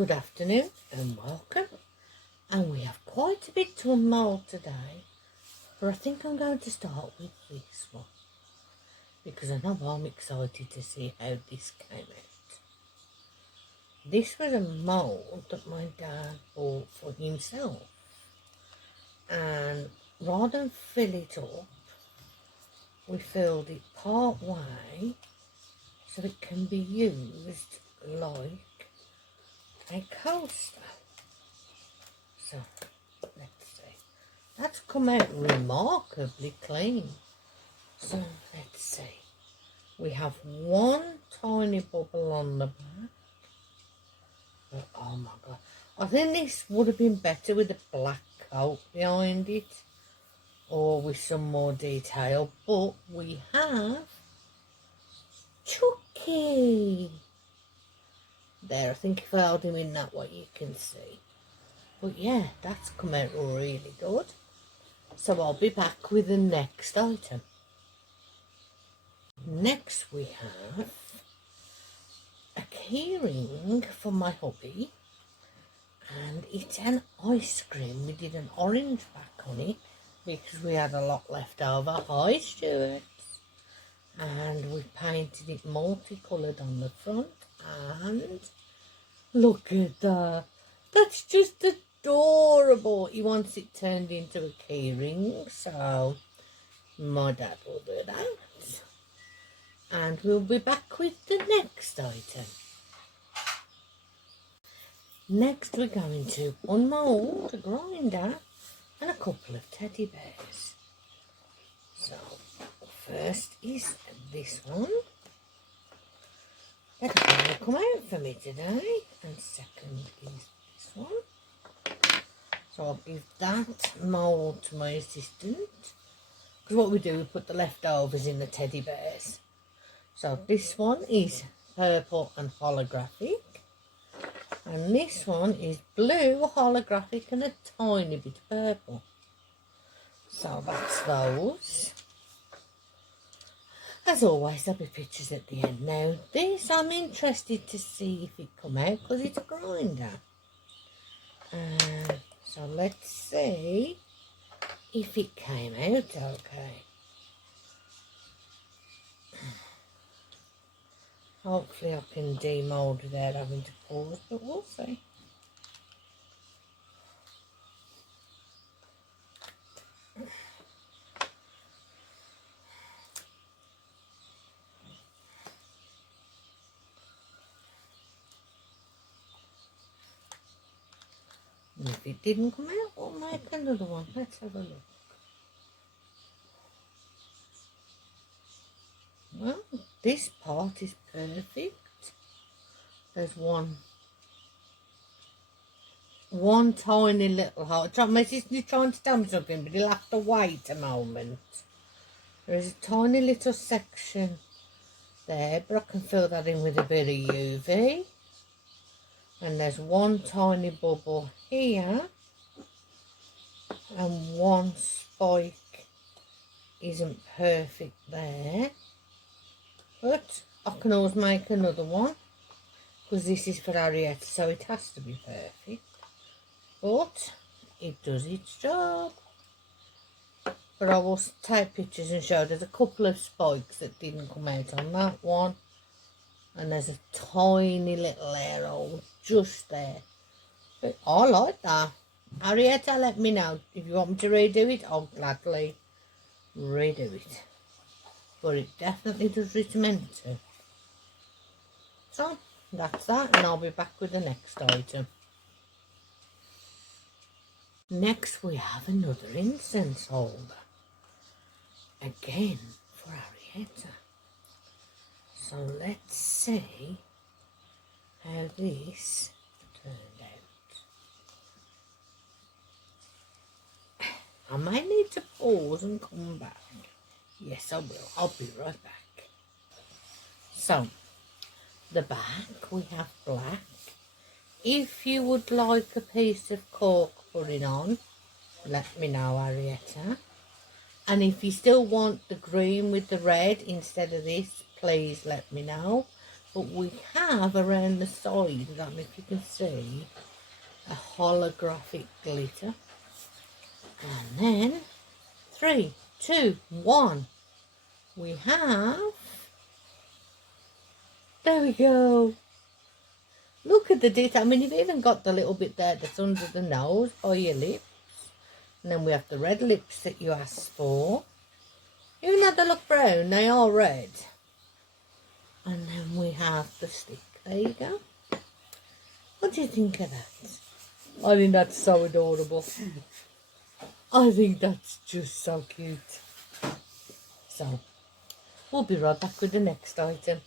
Good afternoon and welcome. And we have quite a bit to unmould today, but I think I'm going to start with this one because I know I'm excited to see how this came out. This was a mould that my dad bought for himself, and rather than fill it up, we filled it part way so it can be used like a coaster. So let's see, that's come out remarkably clean. So let's see, we have one tiny bubble on the back, but oh my god, I think this would have been better with a black coat behind it or with some more detail, but we have Chucky there. I think if I hold him in that way you can see. But yeah, that's come out really good. So I'll be back with the next item. Next we have a keyring for my hubby, and it's an ice cream. We did an orange back on it because we had a lot left over. Hi Stuart. And we painted it multicoloured on the front, and look at that. That's just adorable. He wants it turned into a keyring, so my dad will do that. And we'll be back with the next item. Next we're going to unmould a grinder and a couple of teddy bears. So first is this one. That's going to come out for me today. And second is this one. So I'll give that mould to my assistant. Because what we do, we put the leftovers in the teddy bears. So this one is purple and holographic. And this one is blue, holographic, and a tiny bit of purple. So that's those. As always, there'll be pictures at the end. Now, this I'm interested to see if it come out because it's a grinder. So let's see if it came out okay. Hopefully I can demould without having to pause, but we'll see. And if it didn't come out, we'll make another one. Let's have a look. Well, this part is perfect. There's one tiny little hole. My sister's trying to tell me something, but he'll have to wait a moment. There is a tiny little section there, but I can fill that in with a bit of UV. And there's one tiny bubble here, and one spike isn't perfect there. But I can always make another one because this is for Arietta, so it has to be perfect. But it does its job. But I will take pictures and show there's a couple of spikes that didn't come out on that one. And there's a tiny little air hole just there. But I like that. Arietta, let me know. If you want me to redo it, I'll gladly redo it. But it definitely does what it's meant to. So, that's that, and I'll be back with the next item. Next we have another incense holder. Again for Arietta. So let's see how this turned out. I may need to pause and come back. Yes, I will. I'll be right back. So, the back we have black. If you would like a piece of cork putting on, let me know, Arietta. And if you still want the green with the red instead of this, please let me know. But we have around the side, I don't know if you can see, a holographic glitter. And then 3, 2, 1. We have, there we go. Look at the detail. I mean, you've even got the little bit there that's under the nose by your lips. And then we have the red lips that you asked for. Even though they look brown, they are red. And then we have the stick. There you go. What do you think of that? I think that's so adorable. I think that's just so cute. So, we'll be right back with the next item.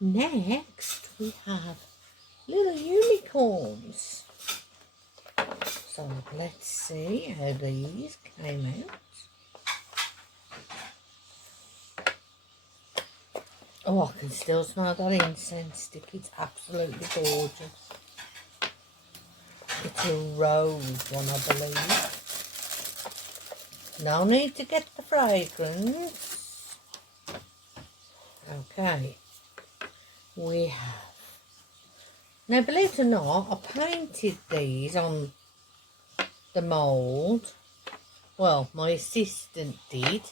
Next, we have little unicorns. So, let's see how these came out. Oh, I can still smell that incense stick. It's absolutely gorgeous. It's a rose one, I believe. No need to get the fragrance. Okay. We have. Now, believe it or not, I painted these on the mould. Well, my assistant did.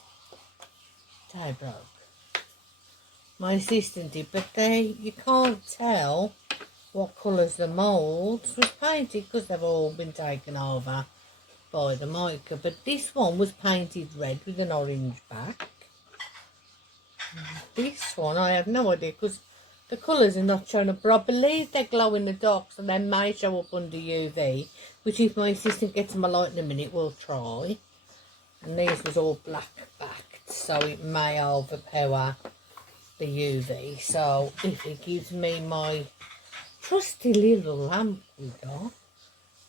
They broke. My assistant did, but you can't tell what colours the moulds was painted because they've all been taken over by the mica. But this one was painted red with an orange back. This one, I have no idea because the colours are not shown up, but I believe they glow in the dark, so they may show up under UV, which if my assistant gets them a light in a minute, we'll try. And these was all black backed, so it may overpower the UV. So if it gives me my trusty little lamp we got,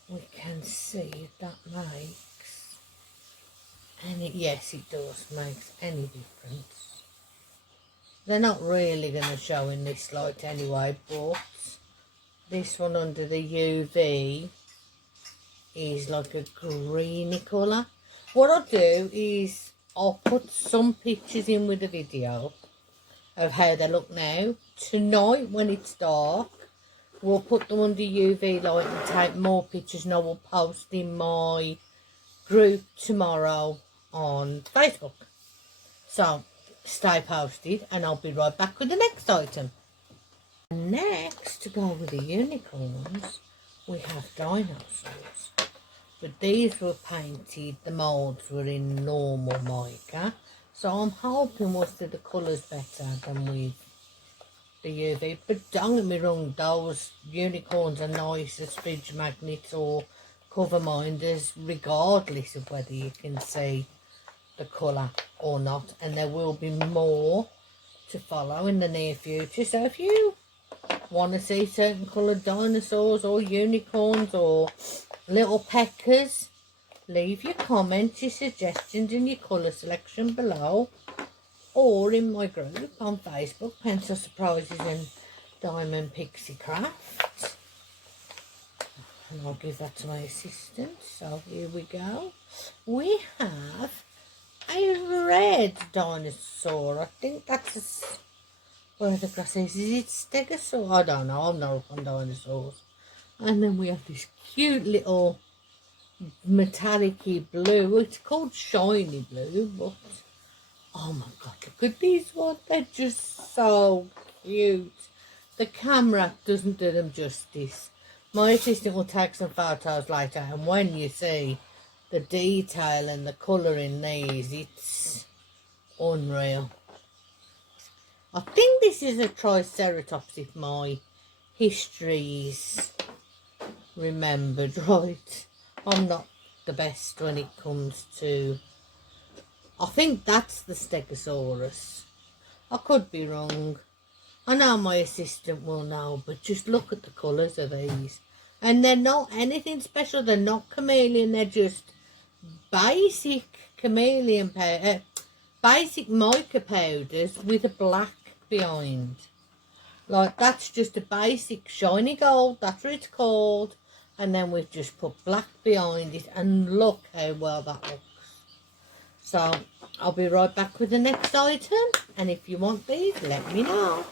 we can see if that makes any, yes it does, makes any difference. They're not really going to show in this light anyway, but this one under the UV is like a greeny colour. What I'll do is I'll put some pictures in with the video of how they look now. Tonight when it's dark, we'll put them under UV light and take more pictures, and I will post in my group tomorrow on Facebook. So stay posted and I'll be right back with the next item. Next, to go with the unicorns, we have dinosaurs. But these were painted, the moulds were in normal mica. So I'm hoping we'll see the colours better than with the UV. But don't get me wrong, those unicorns are nice as fridge magnets or cover minders, regardless of whether you can see the colour or not. And there will be more to follow in the near future. So if you want to see certain coloured dinosaurs or unicorns or little peckers, leave your comments, your suggestions and your colour selection below, or in my group on Facebook, Pencil Surprises and Diamond Pixie Craft. And I'll give that to my assistant. So here we go. We have a red dinosaur. I think that's a, where the grass is it stegosaur? I don't know, I'm not up on dinosaurs. And then we have this cute little metallic-y blue. It's called shiny blue, but oh my god, look at these ones. They're just so cute. The camera doesn't do them justice. My assistant will take some photos later, and when you see the detail and the colour in these, it's unreal. I think this is a Triceratops if my history's remembered right. I'm not the best when it comes to, I think that's the Stegosaurus. I could be wrong. I know my assistant will know, but just look at the colours of these. And they're not anything special. They're not chameleon. They're just basic chameleon powder, basic mica powders with a black behind. Like, that's just a basic shiny gold. That's what it's called. And then we've just put black behind it, and look how well that looks. So I'll be right back with the next item, and if you want these, let me know.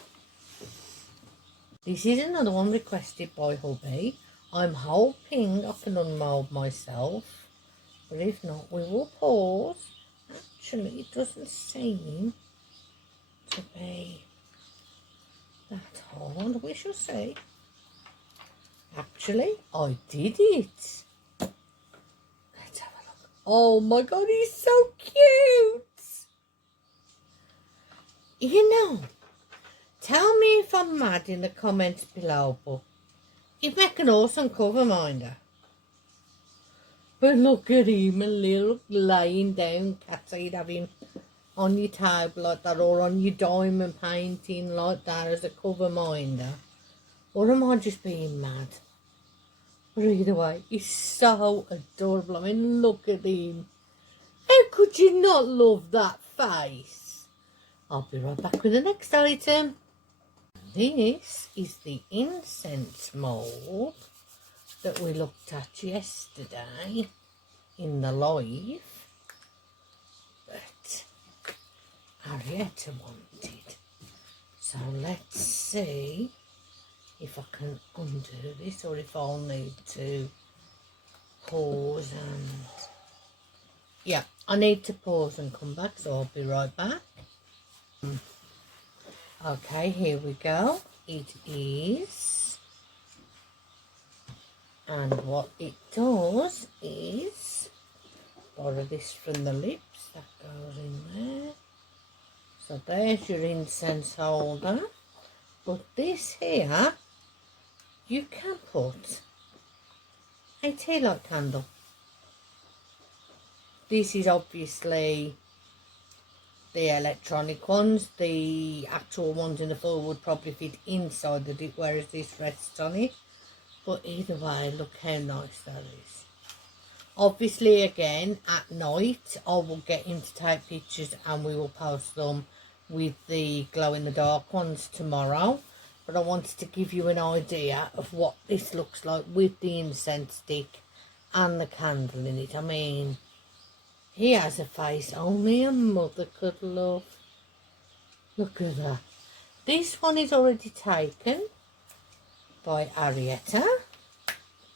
This is another one requested by hubby. I'm hoping I can unmould myself, but if not, we will pause. Actually, it doesn't seem to be that hard. We shall see. Actually, I did it. Let's have a look. Oh my god, he's so cute. You know, tell me if I'm mad in the comments below, but he'd make an awesome cover minder. But look at him, a little lying down cat, so you'd have him on your table like that, or on your diamond painting like that as a cover minder. Or am I just being mad? But either way, he's so adorable. I mean, look at him. How could you not love that face? I'll be right back with the next item. This is the incense mould that we looked at yesterday in the live, but Arietta wanted. So let's see if I can undo this, or if I'll need to pause and... yeah, I need to pause and come back, so I'll be right back. Okay, here we go. It is, and what it does is borrow this from the lips, that goes in there. So there's your incense holder. But this here, you can put a tea light candle. This is obviously the electronic ones. The actual ones in the foil would probably fit inside the dip, whereas this rests on it. But either way, look how nice that is. Obviously, again, at night, I will get him to take pictures and we will post them with the glow-in-the-dark ones tomorrow. But I wanted to give you an idea of what this looks like with the incense stick and the candle in it. I mean, he has a face only a mother could love. Look at that. This one is already taken by Arietta.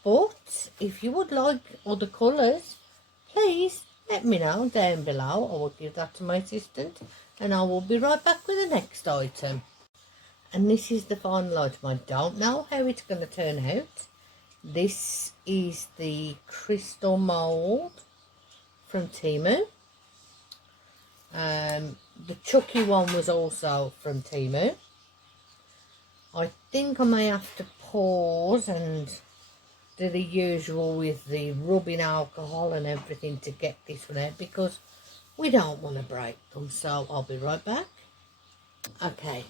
But if you would like other colours, please let me know down below. I will give that to my assistant and I will be right back with the next item. And this is the final item. I don't know how it's going to turn out. This is the crystal mould from Temu. The Chucky one was also from Temu. I think I may have to pause and do the usual with the rubbing alcohol and everything to get this one out, because we don't want to break them. So I'll be right back. Okay,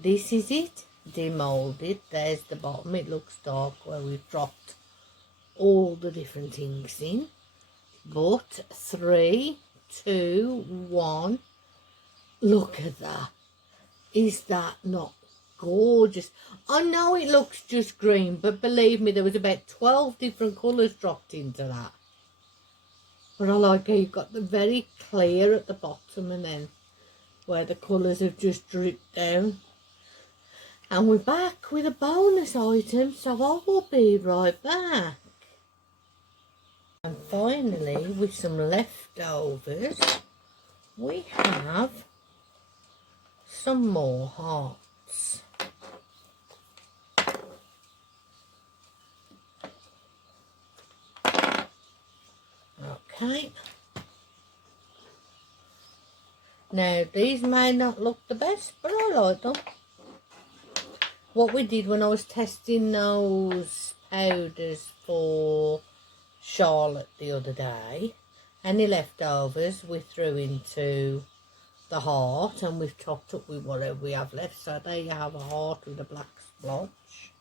this is it, demoulded. There's the bottom. It looks dark where we've dropped all the different things in. But 3, 2, 1, look at that. Is that not gorgeous? I know it looks just green, but believe me, there was about 12 different colours dropped into that. But I like how you've got the very clear at the bottom and then where the colours have just dripped down. And we're back with a bonus item, so I will be right back. And finally, with some leftovers, we have some more hearts. Okay. Now, these may not look the best, but I like them. What we did when I was testing those powders for Charlotte the other day, any leftovers we threw into the heart and we've topped up with whatever we have left. So there you have a heart with a black splotch.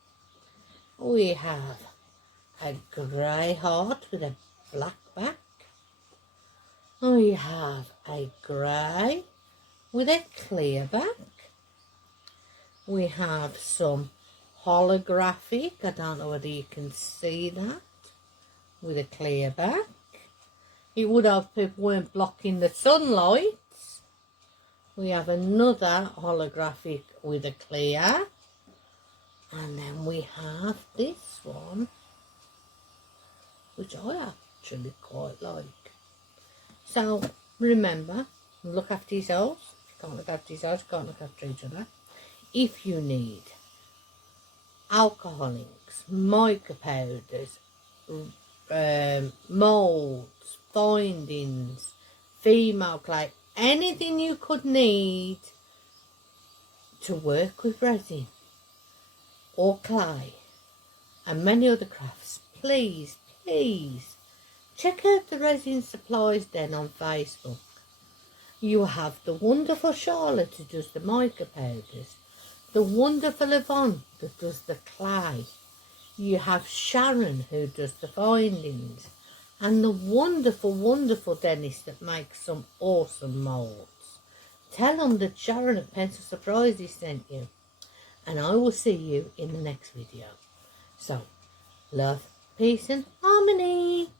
We have a grey heart with a black back. We have a grey with a clear back. We have some holographic, I don't know whether you can see that, with a clear back. It would have if people weren't blocking the sunlight. We have another holographic with a clear. And then we have this one, which I actually quite like. So remember, look after yourselves. If you can't look after yourselves, you can't look after each other. If you need alcohol inks, mica powders, moulds, findings, female clay, anything you could need to work with resin or clay and many other crafts, please check out the Resin Supplies Den on Facebook. You have the wonderful Charlotte who does the mica powders, the wonderful Yvonne that does the clay, you have Sharon who does the findings, and the wonderful Dennis that makes some awesome moulds. Tell them that Sharon at Pencil Surprises sent you, and I will see you in the next video. So, love, peace and harmony.